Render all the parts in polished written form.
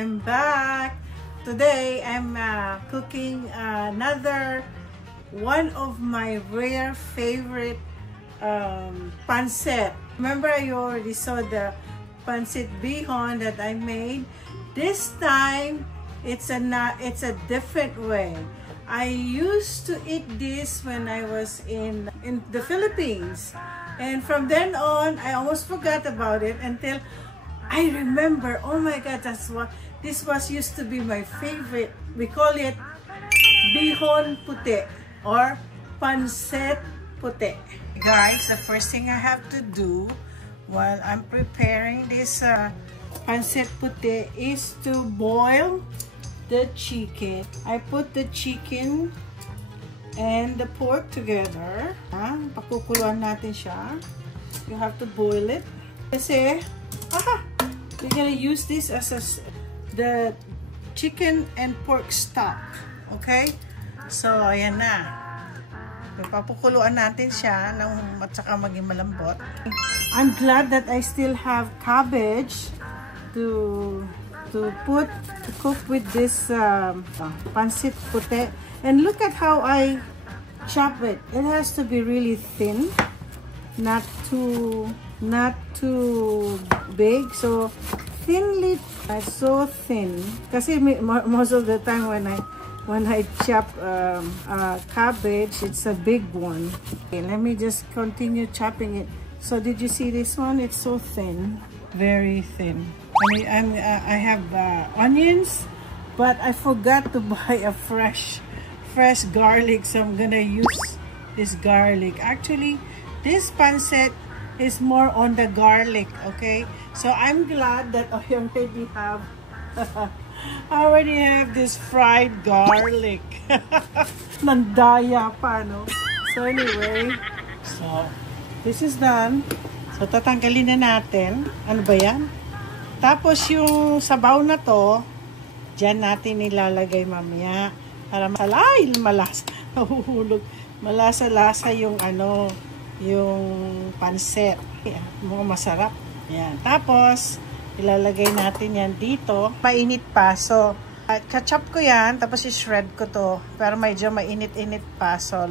I'm back. Today I'm cooking another one of my rare favorite pancit. Remember, I already saw the pancit bihon that I made. This time it's a different way. I used to eat this when I was in the Philippines, and from then on I almost forgot about it until I remember, oh my God, this was used to be my favorite. We call it bihon puti or pancit puti. Guys, the first thing I have to do while I'm preparing this pancit puti is to boil the chicken. I put the chicken and the pork together. Pakukuluan natin siya. You have to boil it. Kasi, we're gonna use this as the chicken and pork stock. Okay? So, ayan na. Papukuluan natin siya at saka maging malambot. I'm glad that I still have cabbage to cook with this pancit puti. And look at how I chop it. It has to be really thin, not too big. So thinly, so thin. Kasi most of the time when I chop cabbage, it's a big one. Okay, let me just continue chopping it. So did you see this one? It's so thin, very thin. I have onions, but I forgot to buy a fresh garlic, so I'm gonna use this garlic. Actually, this pancit is more on the garlic. Okay, so I'm glad that I already have this fried garlic. Nandaya pa, no? So anyway, so this is done. So tatanggalin na natin. Ano ba yan? Tapos yung sabaw na to, dyan natin nilalagay mamaya para malasa, nahuhulog. Malasa-lasa yung yung pancit. Mga masarap. Yan. Tapos, ilalagay natin yan dito. Mainit pa. So, kachop ko yan, tapos i-shred ko to. Pero medyo mainit-init pa. So,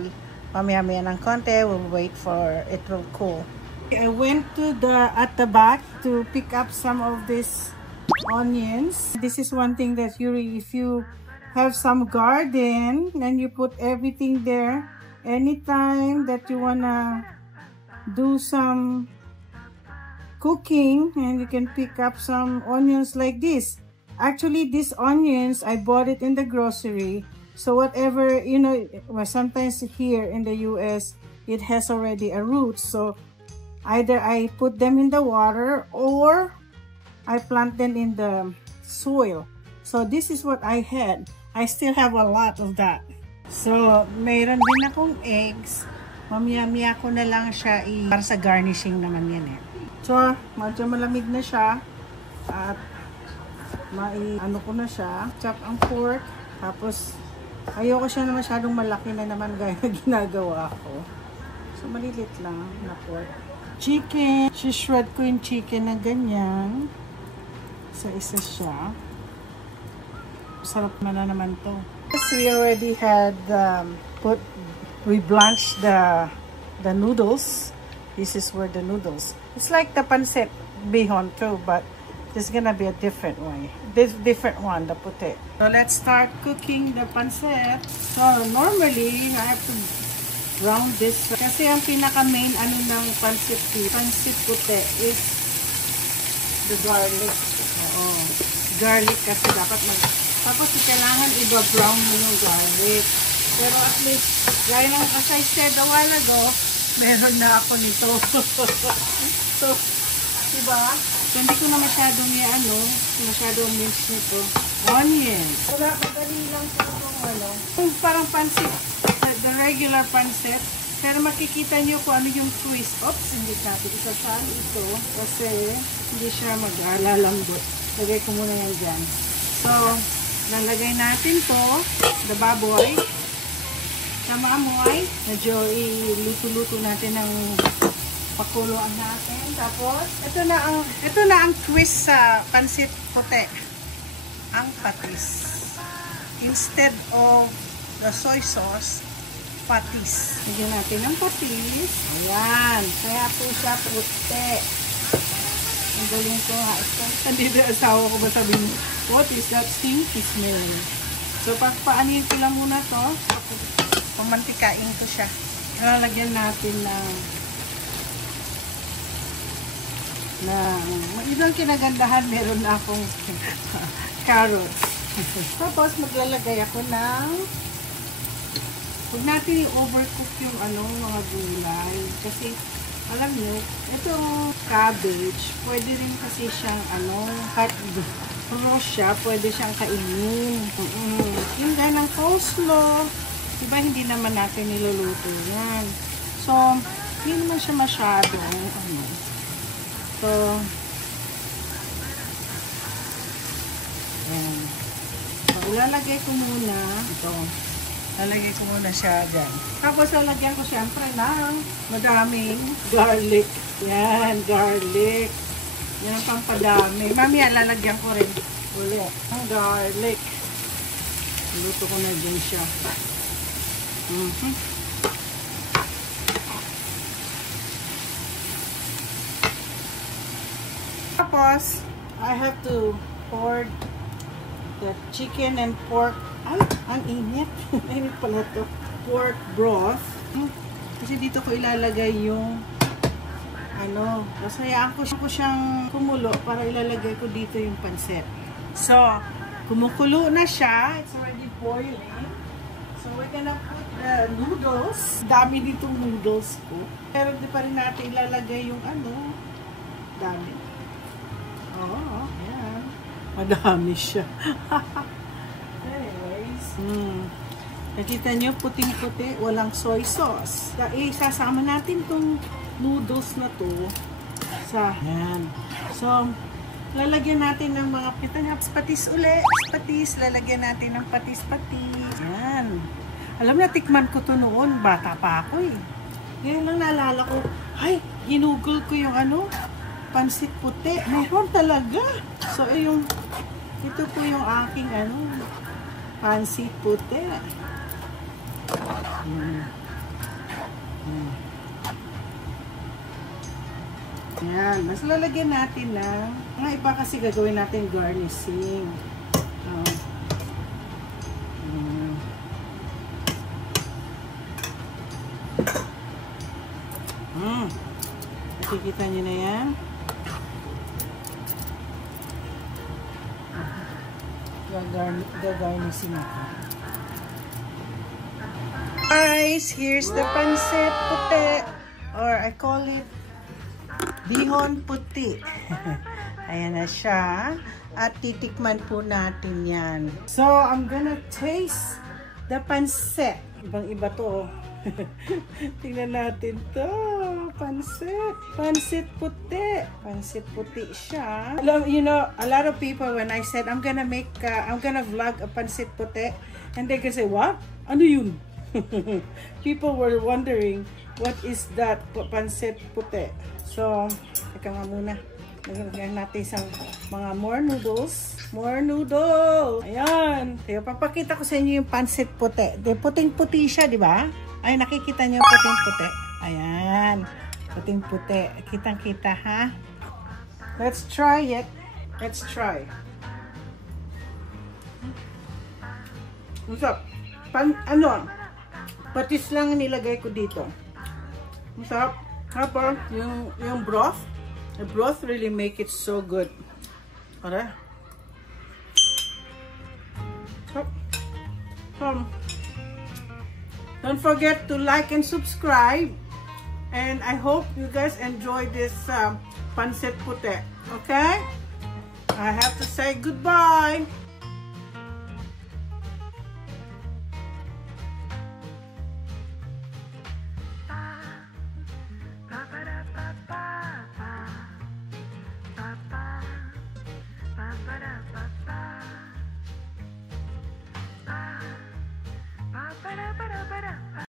mamaya-maya ng konti. We'll wait for it will cool. I went to at the back to pick up some of these onions. This is one thing that if you have some garden and you put everything there, anytime that you wanna do some cooking, and you can pick up some onions like this. Actually, these onions, I bought it in the grocery. So whatever, well, sometimes here in the US, it has already a root. So either I put them in the water or I plant them in the soil. So this is what I had. I still have a lot of that. So mayroon din akong eggs. Mamaya-maya ko na lang siya para sa garnishing naman yan eh. So medyo malamig na siya at ko na siya. Chop ang pork. Tapos ayoko siya na masyadong malaki na naman gaya na ginagawa ko. So malilit lang na pork. Chicken. Shred ko yung chicken na ganyan. Isa-isa siya. Sarap na naman to. We already had we blanched the noodles. This is where the noodles. It's like the pancit bihon too, but this is gonna be a different way. This different one, the puti. So let's start cooking the pancit. So normally I have to brown this. Kasi ang pinaka main ng pancit puti is the garlic. Oo. Garlic kasi dapat tapos kailangan i-brown mo yung garlic. Pero at least, gaya lang as I said a while ago, meron na ako nito. So, diba? So, hindi ko na masyadong masyadong mix nito. Onions. Madali lang itong parang pancit. The regular pancit, pero makikita nyo kung ano yung twist. Oops, hindi natin isasali ito kasi hindi siya mag-alalambot. Lagay ko muna yan dyan. So, nalagay natin to, the baboy, sa maamoy. Medyo iluto-luto natin ng pakuluan natin. Tapos, ito na ang twist sa pancit puti. ang patis. Instead of the soy sauce, patis. Lagyan natin ng patis. Ayan. Kaya po siya puti. Ang galing ko ha. Hindi na asawa ko ba sabi mo, what is that stinky smelling? So, paanihin ko lang muna to. Pamantikain ko siya. Lalagyan natin ng ibang kinagandahan. Meron na akong carrots. Tapos, maglalagay ako ng huwag natin i-overcook yung mga gulay. Kasi, alam nyo, itong cabbage, pwede rin kasi siyang hot raw siya, pwede siyang kainin. Yung ganang coleslaw, diba hindi naman natin niluluto yan. So, hindi naman siya masyadong So, ayan. So, ilalagay ko muna ito. Lalagay ko muna siya dyan. Tapos, lalagyan ko siyempre ng madaming garlic. Yan, garlic. Yan ang pampadami. Mamaya, lalagyan ko rin ulit ang garlic. Luto ko na din siya. Tapos, I have to pour the chicken and pork. Ay, ang init. Init pala to. Pork broth. Kasi dito ko ilalagay yung nasayaan ko siyang kumulo para ilalagay ko dito yung pansit. So, kumukulo na siya. It's already boiling. So, we're gonna put the noodles. Dami ditong noodles ko. Pero di pa rin natin ilalagay yung dami. Oh, ayan. Madami siya. Anyways. Nakita nyo, puting-puti, walang soy sauce. Sasama natin tong noodles na to sa yan. So, lalagyan natin ng mga patis ulit. Patis, lalagyan natin ng patis-patis. Yan. Alam na, tikman ko to noon. Bata pa ako eh. Ngayon lang naalala ko, ay, ginugol ko yung pansit puti. Mayroon talaga. So, ito po yung aking pansit puti. Yan. Mas lalagyan natin ng mga iba kasi gagawin natin garnishing. Nakikita nyo na yan. Gagarnishing ako. Guys, here's the pansit puti. Or I call it bihon puti. Ayan na siya. At titikman po natin yan. So, I'm gonna taste the pansit. Ibang-iba to. Tingnan natin to. Pansit. Pansit puti. Pansit puti siya. You know, a lot of people, when I said, I'm gonna vlog a pansit puti, and they can say, what? Ano yun? People were wondering, what is that pansit puti? So, teka nga muna. Nagagyan natin isang mga more noodles. More noodles! Ayan. Kaya papakita ko sa inyo yung pansit puti. Puting-puti siya, di ba? Ay, nakikita niyo yung puting-puti. Ayan. Puting-puti. Kitang-kita, ha? Let's try it. Let's try. Masarap. Patis lang nilagay ko dito. Masarap. Tapos, yung broth. The broth really make it so good. Okay? Don't forget to like and subscribe. And I hope you guys enjoy this pansit puti. Okay? I have to say goodbye. Ba-ba-da.